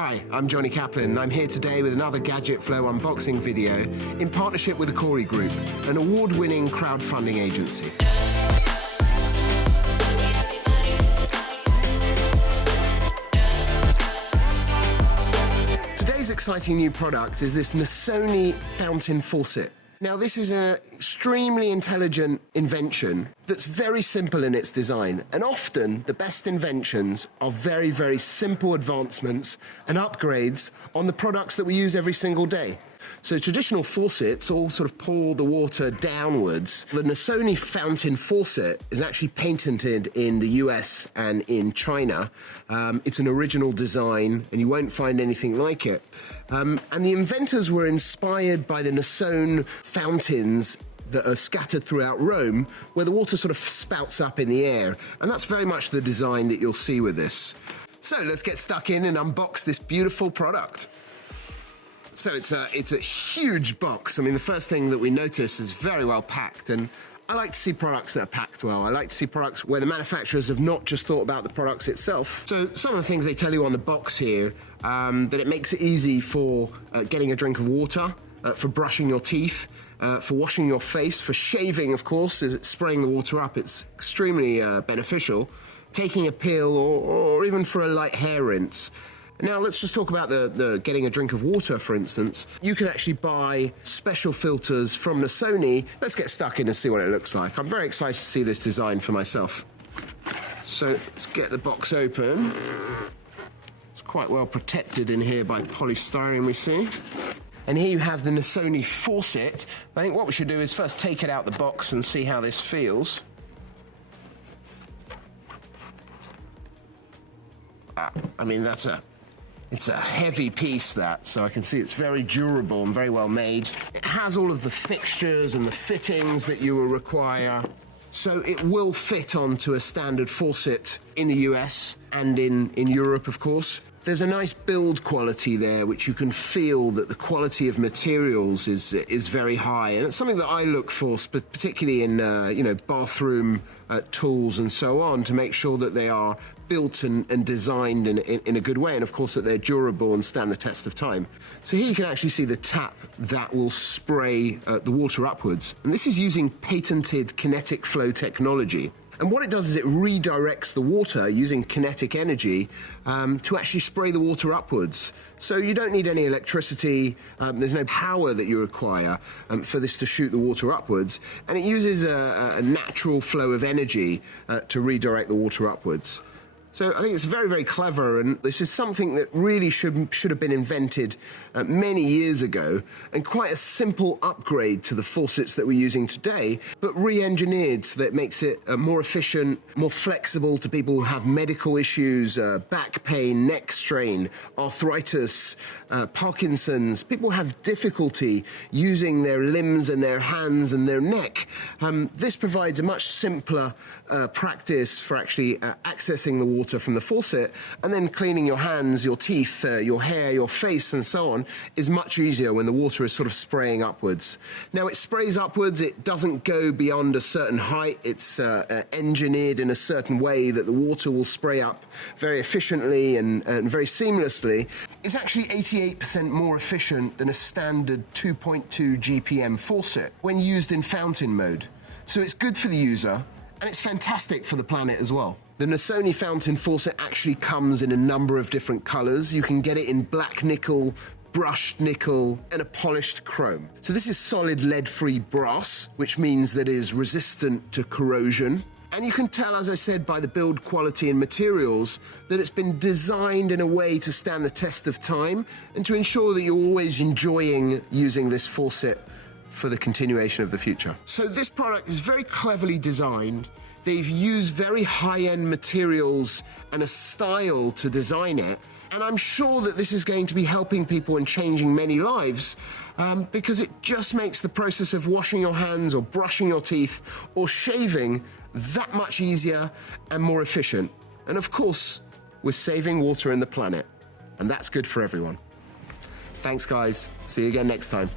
Hi, I'm Johnny Kaplan, and I'm here today with another Gadget Flow unboxing video in partnership with the Corey Group, an award-winning crowdfunding agency. Today's exciting new product is this Nasoni fountain faucet. Now, this is an extremely intelligent invention that's very simple in its design. And often, the best inventions are very, very simple advancements and upgrades on the products that we use every single day. So traditional faucets all sort of pour the water downwards. The Nasoni fountain faucet is actually patented in the US and in China. It's an original design, and you won't find anything like it. And the inventors were inspired by the Nasone fountains that are scattered throughout Rome, where the water sort of spouts up in the air. And that's very much the design that you'll see with this. So let's get stuck in and unbox this beautiful product. So it's a huge box. I mean, the first thing that we notice is very well packed, and I like to see products that are packed well. I like to see products where the manufacturers have not just thought about the products itself. So some of the things they tell you on the box here, that it makes it easy for getting a drink of water, for brushing your teeth, for washing your face, for shaving, of course, spraying the water up. It's extremely beneficial. Taking a pill or even for a light hair rinse. Now, let's just talk about the getting a drink of water, for instance. You can actually buy special filters from Nasoni. Let's get stuck in and see what it looks like. I'm very excited to see this design for myself. So let's get the box open. It's quite well protected in here by polystyrene, we see. And here you have the Nasoni faucet. I think what we should do is first take it out the box and see how this feels. I mean, it's a heavy piece, so I can see it's very durable and very well made. It has all of the fixtures and the fittings that you will require. So it will fit onto a standard faucet in the US and in Europe, of course. There's a nice build quality there, which you can feel that the quality of materials is very high. And it's something that I look for, particularly in bathroom tools and so on, to make sure that they are built and designed in a good way, and of course that they're durable and stand the test of time. So here you can actually see the tap that will spray the water upwards. And this is using patented kinetic flow technology. And what it does is it redirects the water using kinetic energy to actually spray the water upwards. So you don't need any electricity, there's no power that you require for this to shoot the water upwards. And it uses a natural flow of energy to redirect the water upwards. So I think it's very, very clever, and this is something that really should have been invented many years ago, and quite a simple upgrade to the faucets that we're using today, but re-engineered so that it makes it more efficient, more flexible to people who have medical issues, back pain, neck strain, arthritis, Parkinson's. People have difficulty using their limbs and their hands and their neck. This provides a much simpler practice for actually accessing the water from the faucet, and then cleaning your hands, your teeth, your hair, your face, and so on is much easier when the water is sort of spraying upwards. Now, it sprays upwards, it doesn't go beyond a certain height. It's engineered in a certain way that the water will spray up very efficiently and very seamlessly. It's actually 88% more efficient than a standard 2.2 GPM faucet when used in fountain mode. So it's good for the user, and it's fantastic for the planet as well. The Nasoni fountain faucet actually comes in a number of different colors. You can get it in black nickel, brushed nickel, and a polished chrome. So this is solid lead-free brass, which means that it is resistant to corrosion. And you can tell, as I said, by the build quality and materials, that it's been designed in a way to stand the test of time and to ensure that you're always enjoying using this faucet for the continuation of the future. So this product is very cleverly designed. They've used very high-end materials and a style to design it. And I'm sure that this is going to be helping people and changing many lives because it just makes the process of washing your hands or brushing your teeth or shaving that much easier and more efficient. And of course, we're saving water in the planet, and that's good for everyone. Thanks, guys. See you again next time.